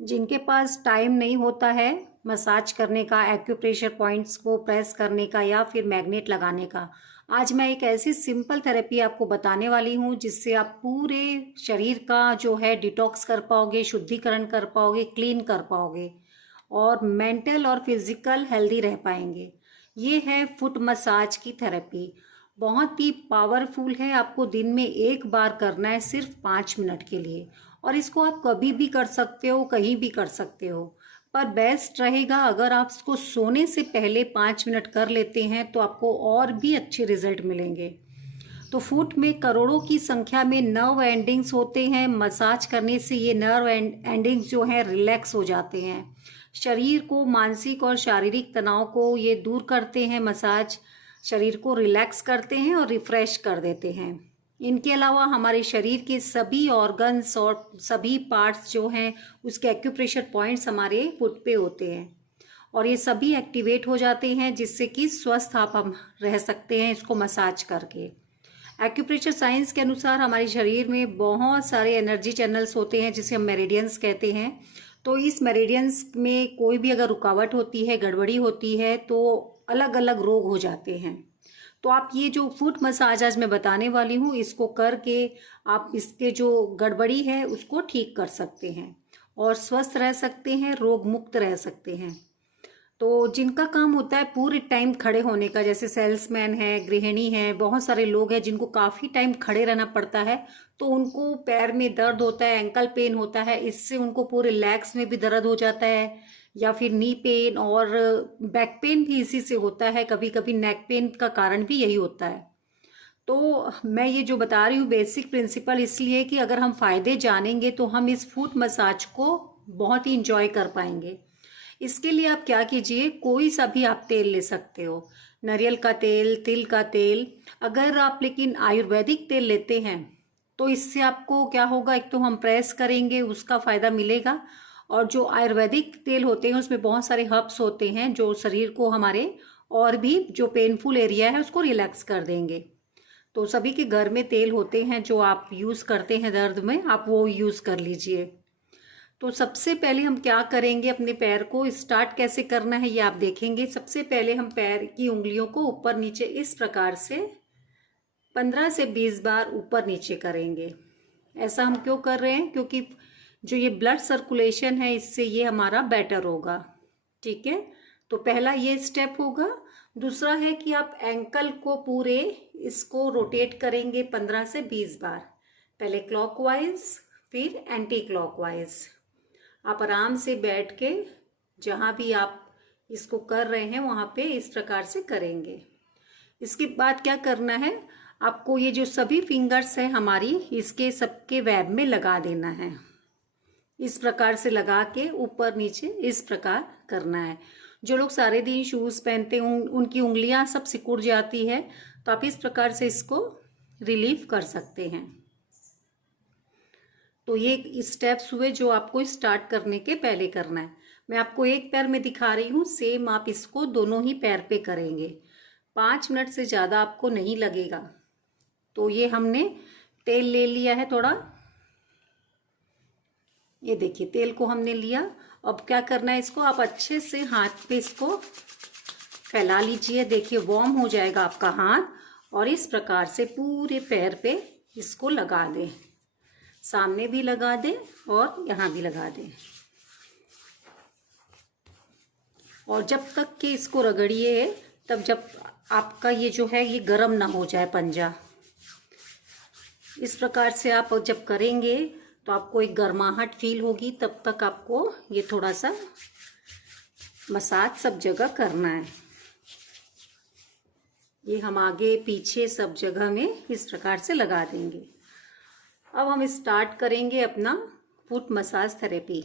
जिनके पास टाइम नहीं होता है मसाज करने का, एक्यूप्रेशर पॉइंट्स को प्रेस करने का या फिर मैग्नेट लगाने का, आज मैं एक ऐसी सिंपल थेरेपी आपको बताने वाली हूँ जिससे आप पूरे शरीर का जो है डिटॉक्स कर पाओगे, शुद्धिकरण कर पाओगे, क्लीन कर पाओगे और मेंटल और फिजिकल हेल्दी रह पाएंगे। ये है फुट मसाज की थेरेपी। बहुत ही पावरफुल है। आपको दिन में एक बार करना है, सिर्फ 5 मिनट के लिए, और इसको आप कभी भी कर सकते हो, कहीं भी कर सकते हो। पर बेस्ट रहेगा अगर आप इसको सोने से पहले 5 मिनट कर लेते हैं तो आपको और भी अच्छे रिजल्ट मिलेंगे। तो फुट में करोड़ों की संख्या में नर्व एंडिंग्स होते हैं। मसाज करने से ये नर्व एंडिंग्स जो हैं रिलैक्स हो जाते हैं। शरीर को, मानसिक और शारीरिक तनाव को ये दूर करते हैं। मसाज शरीर को रिलैक्स करते हैं और रिफ्रेश कर देते हैं। इनके अलावा हमारे शरीर के सभी ऑर्गन्स और सभी पार्ट्स जो हैं उसके एक्यूप्रेशर पॉइंट्स हमारे फुट पे होते हैं और ये सभी एक्टिवेट हो जाते हैं जिससे कि स्वस्थ आप हम रह सकते हैं इसको मसाज करके। एक्यूप्रेशर साइंस के अनुसार हमारे शरीर में बहुत सारे एनर्जी चैनल्स होते हैं जिसे हम मेरिडियंस कहते हैं। तो इस मेरिडियंस में कोई भी अगर रुकावट होती है, गड़बड़ी होती है तो अलग अलग रोग हो जाते हैं। तो आप ये जो फुट मसाज आज मैं बताने वाली हूँ इसको करके आप इसके जो गड़बड़ी है उसको ठीक कर सकते हैं और स्वस्थ रह सकते हैं, रोग मुक्त रह सकते हैं। तो जिनका काम होता है पूरे टाइम खड़े होने का, जैसे सेल्समैन है, गृहिणी है, बहुत सारे लोग हैं जिनको काफ़ी टाइम खड़े रहना पड़ता है, तो उनको पैर में दर्द होता है, एंकल पेन होता है, इससे उनको पूरे लेग्स में भी दर्द हो जाता है, या फिर नी पेन और बैक पेन भी इसी से होता है। कभी कभी नेक पेन का कारण भी यही होता है। तो मैं ये जो बता रही हूँ बेसिक प्रिंसिपल इसलिए कि अगर हम फायदे जानेंगे तो हम इस फुट मसाज को बहुत ही इंजॉय कर पाएंगे। इसके लिए आप क्या कीजिए, कोई सा भी आप तेल ले सकते हो, नारियल का तेल, तिल का तेल। अगर आप लेकिन आयुर्वेदिक तेल लेते हैं तो इससे आपको क्या होगा, एक तो हम प्रेस करेंगे उसका फायदा मिलेगा, और जो आयुर्वेदिक तेल होते हैं उसमें बहुत सारे हर्ब्स होते हैं जो शरीर को हमारे और भी जो पेनफुल एरिया है उसको रिलैक्स कर देंगे। तो सभी के घर में तेल होते हैं जो आप यूज़ करते हैं दर्द में, आप वो यूज़ कर लीजिए। तो सबसे पहले हम क्या करेंगे, अपने पैर को स्टार्ट कैसे करना है ये आप देखेंगे। सबसे पहले हम पैर की उंगलियों को ऊपर नीचे इस प्रकार से 15 से 20 बार ऊपर नीचे करेंगे। ऐसा हम क्यों कर रहे हैं, क्योंकि जो ये ब्लड सर्कुलेशन है इससे ये हमारा बेटर होगा। ठीक है, तो पहला ये स्टेप होगा। दूसरा है कि आप एंकल को पूरे इसको रोटेट करेंगे 15 से 20 बार, पहले क्लॉकवाइज फिर एंटी क्लॉकवाइज। आप आराम से बैठ के जहाँ भी आप इसको कर रहे हैं वहाँ पे इस प्रकार से करेंगे। इसके बाद क्या करना है, आपको ये जो सभी फिंगर्स हैं हमारी इसके सबके वेब में लगा देना है। इस प्रकार से लगा के ऊपर नीचे इस प्रकार करना है। जो लोग सारे दिन शूज़ पहनते हैं उनकी उंगलियां सब सिकुड़ जाती है, तो आप इस प्रकार से इसको रिलीव कर सकते हैं। तो ये स्टेप्स हुए जो आपको स्टार्ट करने के पहले करना है। मैं आपको एक पैर में दिखा रही हूँ, सेम आप इसको दोनों ही पैर पे करेंगे। 5 मिनट से ज़्यादा आपको नहीं लगेगा। तो ये हमने तेल ले लिया है थोड़ा, ये देखिए तेल को हमने लिया। अब क्या करना है, इसको आप अच्छे से हाथ पे इसको फैला लीजिए। देखिए वार्म हो जाएगा आपका हाथ, और इस प्रकार से पूरे पैर पे इसको लगा दें। सामने भी लगा दें और यहाँ भी लगा दें, और जब तक कि इसको रगड़िए तब जब आपका ये जो है ये गर्म ना हो जाए पंजा। इस प्रकार से आप जब करेंगे तो आपको एक गर्माहट फील होगी, तब तक आपको ये थोड़ा सा मसाज सब जगह करना है। ये हम आगे पीछे सब जगह में इस प्रकार से लगा देंगे। अब हम स्टार्ट करेंगे अपना फुट मसाज थेरेपी।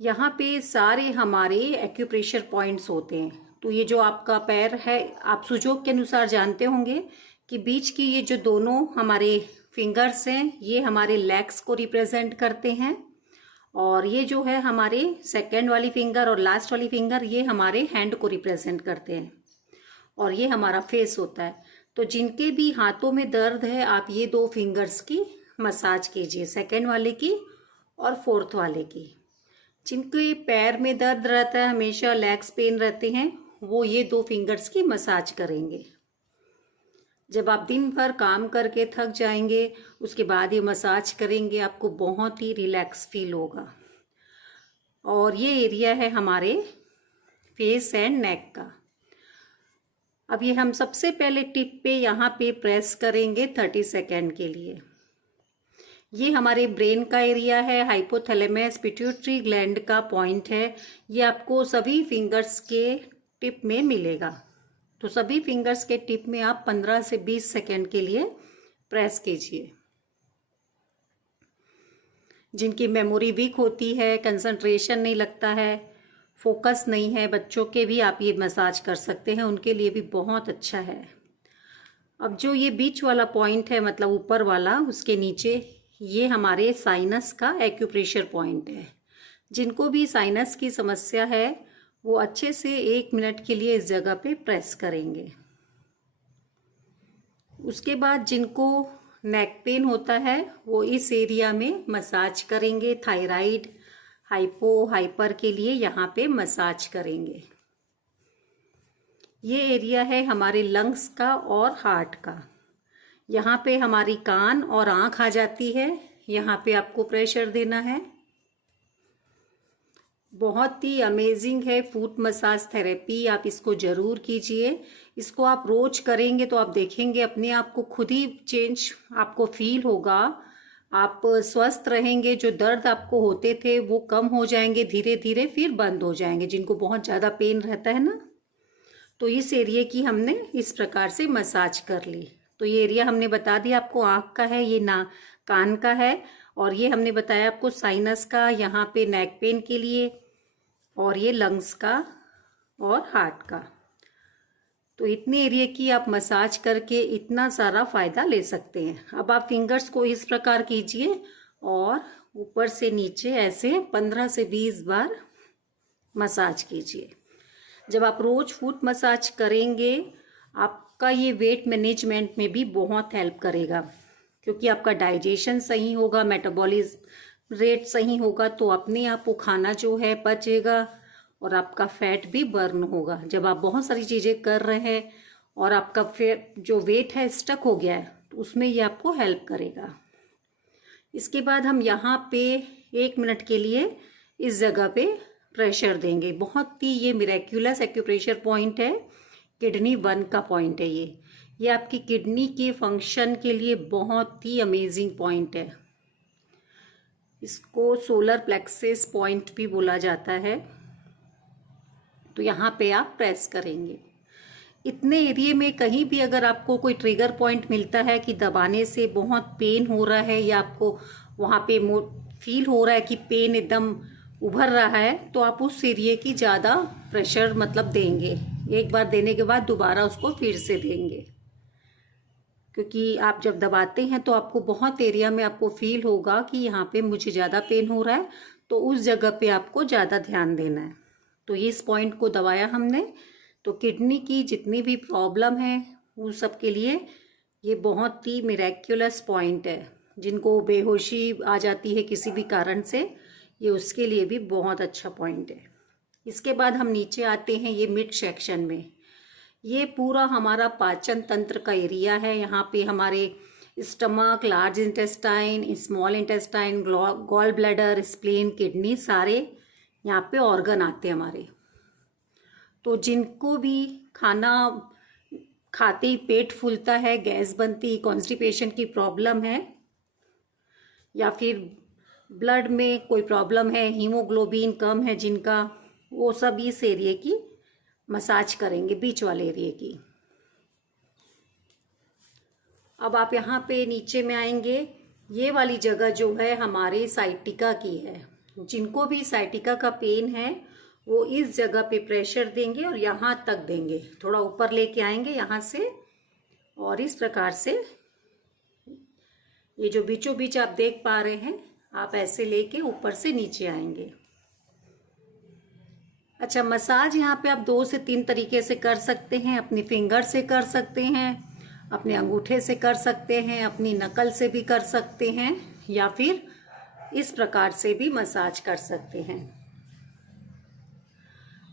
यहाँ पे सारे हमारे एक्यूप्रेशर पॉइंट्स होते हैं। तो ये जो आपका पैर है, आप सुजोग के अनुसार जानते होंगे कि बीच की ये जो दोनों हमारे फिंगर्स हैं ये हमारे लेग्स को रिप्रेजेंट करते हैं, और ये जो है हमारे सेकेंड वाली फिंगर और लास्ट वाली फिंगर ये हमारे हैंड को रिप्रेजेंट करते हैं, और ये हमारा फेस होता है। तो जिनके भी हाथों में दर्द है आप ये 2 फिंगर्स की मसाज कीजिए, सेकेंड वाले की और फोर्थ वाले की। जिनके पैर में दर्द रहता है, हमेशा लेग्स पेन रहते हैं, वो ये 2 फिंगर्स की मसाज करेंगे। जब आप दिन भर काम करके थक जाएंगे, उसके बाद ये मसाज करेंगे, आपको बहुत ही रिलैक्स फील होगा। और ये एरिया है हमारे फेस एंड नेक का। अब ये हम सबसे पहले टिप पे यहाँ पे प्रेस करेंगे 30 सेकेंड के लिए। ये हमारे ब्रेन का एरिया है, हाइपोथैलेमस पिट्यूटरी ग्लैंड का पॉइंट है। ये आपको सभी फिंगर्स के टिप में मिलेगा। तो सभी फिंगर्स के टिप में आप 15 से 20 सेकेंड के लिए प्रेस कीजिए। जिनकी मेमोरी वीक होती है, कंसंट्रेशन नहीं लगता है, फोकस नहीं है, बच्चों के भी आप ये मसाज कर सकते हैं, उनके लिए भी बहुत अच्छा है। अब जो ये बीच वाला पॉइंट है, मतलब ऊपर वाला, उसके नीचे ये हमारे साइनस का एक्यूप्रेशर पॉइंट है। जिनको भी साइनस की समस्या है वो अच्छे से 1 मिनट के लिए इस जगह पे प्रेस करेंगे। उसके बाद जिनको नेक पेन होता है वो इस एरिया में मसाज करेंगे। थायराइड, हाइपो, हाइपर के लिए यहाँ पे मसाज करेंगे। ये एरिया है हमारे लंग्स का और हार्ट का। यहाँ पे हमारी कान और आँख आ जाती है, यहाँ पे आपको प्रेशर देना है। बहुत ही अमेजिंग है फुट मसाज थेरेपी, आप इसको ज़रूर कीजिए। इसको आप रोज करेंगे तो आप देखेंगे अपने आप को खुद ही चेंज आपको फील होगा। आप स्वस्थ रहेंगे, जो दर्द आपको होते थे वो कम हो जाएंगे धीरे धीरे, फिर बंद हो जाएंगे। जिनको बहुत ज़्यादा पेन रहता है ना, तो इस एरिया की हमने इस प्रकार से मसाज कर ली। तो ये एरिया हमने बता दिया आपको आँख का है, ये ना कान का है, और ये हमने बताया आपको साइनस का, यहाँ पे नेक पेन के लिए, और ये लंग्स का और हार्ट का। तो इतने एरिया की आप मसाज करके इतना सारा फ़ायदा ले सकते हैं। अब आप फिंगर्स को इस प्रकार कीजिए और ऊपर से नीचे ऐसे 15 से 20 बार मसाज कीजिए। जब आप रोज़ फुट मसाज करेंगे, आपका ये वेट मैनेजमेंट में भी बहुत हेल्प करेगा, क्योंकि आपका डाइजेशन सही होगा, मेटाबॉलिज्म रेट सही होगा, तो अपने आप वो खाना जो है पचेगा और आपका फैट भी बर्न होगा। जब आप बहुत सारी चीज़ें कर रहे हैं और आपका फैट जो वेट है स्टक हो गया है, तो उसमें ये आपको हेल्प करेगा। इसके बाद हम यहाँ पे 1 मिनट के लिए इस जगह पे प्रेशर देंगे। बहुत ही ये मिरेक्युलस एक्यूप्रेशर पॉइंट है, किडनी 1 का पॉइंट है ये आपकी किडनी के फंक्शन के लिए बहुत ही अमेजिंग पॉइंट है। इसको सोलर प्लेक्सस पॉइंट भी बोला जाता है। तो यहाँ पे आप प्रेस करेंगे। इतने एरिया में कहीं भी अगर आपको कोई ट्रिगर पॉइंट मिलता है कि दबाने से बहुत पेन हो रहा है, या आपको वहाँ पे फील हो रहा है कि पेन एकदम उभर रहा है, तो आप उस एरिया की ज़्यादा प्रेशर मतलब देंगे। एक बार देने के बाद दोबारा उसको फिर से देंगे, क्योंकि आप जब दबाते हैं तो आपको बहुत एरिया में आपको फील होगा कि यहाँ पे मुझे ज़्यादा पेन हो रहा है, तो उस जगह पे आपको ज़्यादा ध्यान देना है। तो ये इस पॉइंट को दबाया हमने। तो किडनी की जितनी भी प्रॉब्लम है उन सब के लिए ये बहुत ही मिरेक्युलस पॉइंट है। जिनको बेहोशी आ जाती है किसी भी कारण से, ये उसके लिए भी बहुत अच्छा पॉइंट है। इसके बाद हम नीचे आते हैं ये मिड सेक्शन में। ये पूरा हमारा पाचन तंत्र का एरिया है। यहाँ पे हमारे stomach, large intestine, small intestine, gall bladder, spleen, kidney, सारे यहाँ पे ऑर्गन आते हैं हमारे। तो जिनको भी खाना खाते ही पेट फूलता है, गैस बनती, कॉन्स्टिपेशन की प्रॉब्लम है, या फिर ब्लड में कोई प्रॉब्लम है, हीमोग्लोबिन कम है जिनका, वो सब इस एरिया की मसाज करेंगे, बीच वाले एरिया की। अब आप यहाँ पे नीचे में आएंगे। ये वाली जगह जो है हमारे साइटिका की है। जिनको भी साइटिका का पेन है वो इस जगह पे प्रेशर देंगे और यहाँ तक देंगे, थोड़ा ऊपर लेके आएंगे यहाँ से, और इस प्रकार से ये जो बीचों बीच आप देख पा रहे हैं, आप ऐसे लेके ऊपर से नीचे आएंगे। अच्छा, मसाज यहाँ पे आप 2 से 3 तरीके से कर सकते हैं। अपनी फिंगर से कर सकते हैं, अपने अंगूठे से कर सकते हैं, अपनी नकल से भी कर सकते हैं, या फिर इस प्रकार से भी मसाज कर सकते हैं।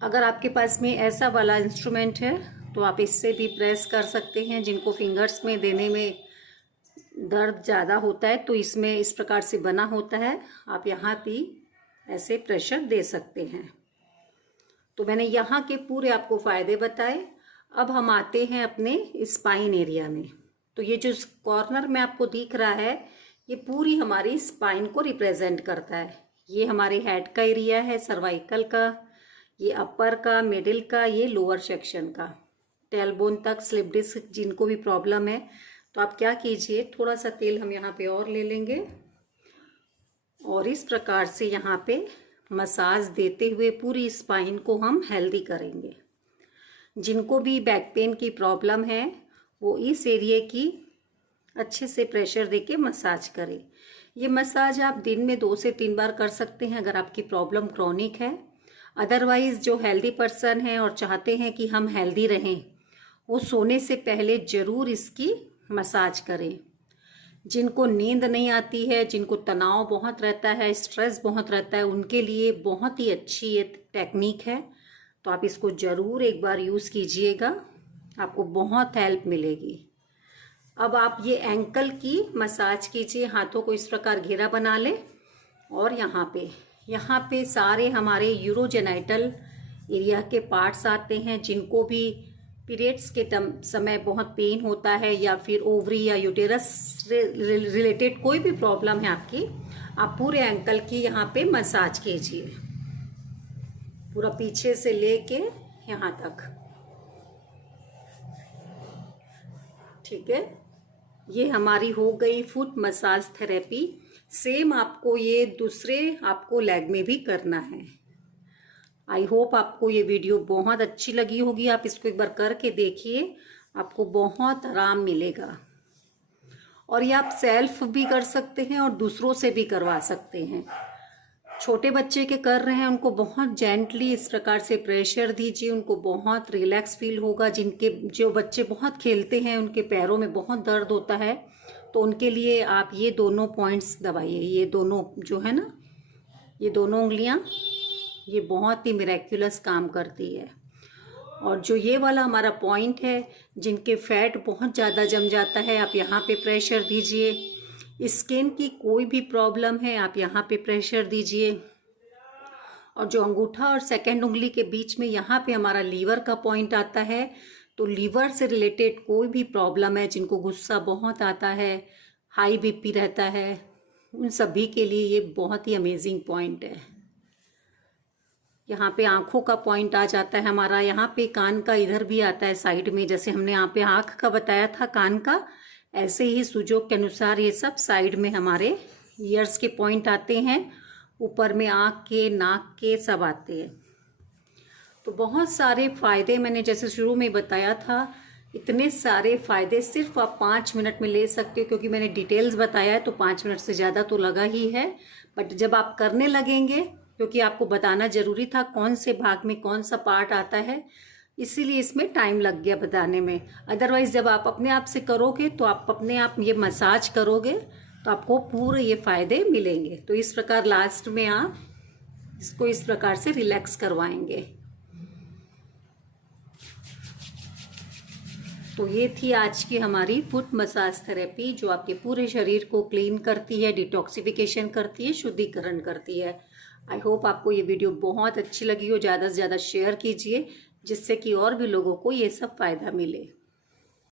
अगर आपके पास में ऐसा वाला इंस्ट्रूमेंट है तो आप इससे भी प्रेस कर सकते हैं। जिनको फिंगर्स में देने में दर्द ज़्यादा होता है तो इसमें इस प्रकार से बना होता है, आप यहाँ भी ऐसे प्रेशर दे सकते हैं। तो मैंने यहाँ के पूरे आपको फ़ायदे बताए। अब हम आते हैं अपने स्पाइन एरिया में। तो ये जो कॉर्नर में आपको दिख रहा है ये पूरी हमारी स्पाइन को रिप्रेजेंट करता है। ये हमारे हेड का एरिया है, सर्वाइकल का, ये अपर का, मिडिल का, ये लोअर सेक्शन का, टेलबोन तक, स्लिप डिस्क जिनको भी प्रॉब्लम है तो आप क्या कीजिए, थोड़ा सा तेल हम यहाँ पे और ले लेंगे और इस प्रकार से यहाँ पे मसाज देते हुए पूरी स्पाइन को हम हेल्दी करेंगे। जिनको भी बैक पेन की प्रॉब्लम है वो इस एरिया की अच्छे से प्रेशर देके मसाज करें। ये मसाज आप दिन में 2 से 3 बार कर सकते हैं अगर आपकी प्रॉब्लम क्रॉनिक है। अदरवाइज जो हेल्दी पर्सन है और चाहते हैं कि हम हेल्दी रहें वो सोने से पहले ज़रूर इसकी मसाज करें। जिनको नींद नहीं आती है, जिनको तनाव बहुत रहता है, स्ट्रेस बहुत रहता है, उनके लिए बहुत ही अच्छी ये टेक्निक है। तो आप इसको ज़रूर एक बार यूज़ कीजिएगा, आपको बहुत हेल्प मिलेगी। अब आप ये एंकल की मसाज कीजिए, हाथों को इस प्रकार घेरा बना लें और यहाँ पे सारे हमारे यूरोजेनाइटल एरिया के पार्ट्स आते हैं। जिनको भी पीरियड्स के समय बहुत पेन होता है या फिर ओवरी या यूटेरस रिलेटेड कोई भी प्रॉब्लम है आपकी, आप पूरे एंकल की यहाँ पे मसाज कीजिए, पूरा पीछे से लेके यहाँ तक। ठीक है, ये हमारी हो गई फुट मसाज थेरेपी। सेम आपको ये दूसरे आपको लेग में भी करना है। आई होप आपको ये वीडियो बहुत अच्छी लगी होगी। आप इसको एक बार करके देखिए, आपको बहुत आराम मिलेगा। और ये आप सेल्फ भी कर सकते हैं और दूसरों से भी करवा सकते हैं। छोटे बच्चे के कर रहे हैं उनको बहुत जेंटली इस प्रकार से प्रेशर दीजिए, उनको बहुत रिलैक्स फील होगा। जो बच्चे बहुत खेलते हैं उनके पैरों में बहुत दर्द होता है तो उनके लिए आप ये दोनों पॉइंट्स दबाइए। ये दोनों जो है ना, ये दोनों उंगलियां, ये बहुत ही मिरेक्युलस काम करती है। और जो ये वाला हमारा पॉइंट है, जिनके फैट बहुत ज़्यादा जम जाता है, आप यहाँ पे प्रेशर दीजिए। स्किन की कोई भी प्रॉब्लम है आप यहाँ पे प्रेशर दीजिए। और जो अंगूठा और सेकंड उंगली के बीच में यहाँ पे हमारा लीवर का पॉइंट आता है, तो लीवर से रिलेटेड कोई भी प्रॉब्लम है, जिनको गुस्सा बहुत आता है, हाई बीपी रहता है, उन सभी के लिए ये बहुत ही अमेजिंग पॉइंट है। यहाँ पे आँखों का पॉइंट आ जाता है हमारा, यहाँ पे कान का इधर भी आता है साइड में, जैसे हमने यहाँ पे आँख का बताया था कान का, ऐसे ही सुजोग के अनुसार ये सब साइड में हमारे ईयर्स के पॉइंट आते हैं, ऊपर में आँख के, नाक के सब आते हैं। तो बहुत सारे फ़ायदे मैंने जैसे शुरू में बताया था, इतने सारे फ़ायदे सिर्फ आप 5 मिनट में ले सकते हो। क्योंकि मैंने डिटेल्स बताया है तो 5 मिनट से ज़्यादा तो लगा ही है। बट जब आप करने लगेंगे, क्योंकि आपको बताना ज़रूरी था कौन से भाग में कौन सा पार्ट आता है, इसीलिए इसमें टाइम लग गया बताने में। अदरवाइज़ जब आप अपने आप से करोगे तो आप अपने आप ये मसाज करोगे तो आपको पूरे ये फ़ायदे मिलेंगे। तो इस प्रकार लास्ट में आप इसको इस प्रकार से रिलैक्स करवाएंगे। तो ये थी आज की हमारी फुट मसाज थेरेपी, जो आपके पूरे शरीर को क्लीन करती है, डिटॉक्सिफिकेशन करती है, शुद्धिकरण करती है। आई होप आपको ये वीडियो बहुत अच्छी लगी हो। ज़्यादा से ज़्यादा शेयर कीजिए जिससे कि और भी लोगों को ये सब फ़ायदा मिले।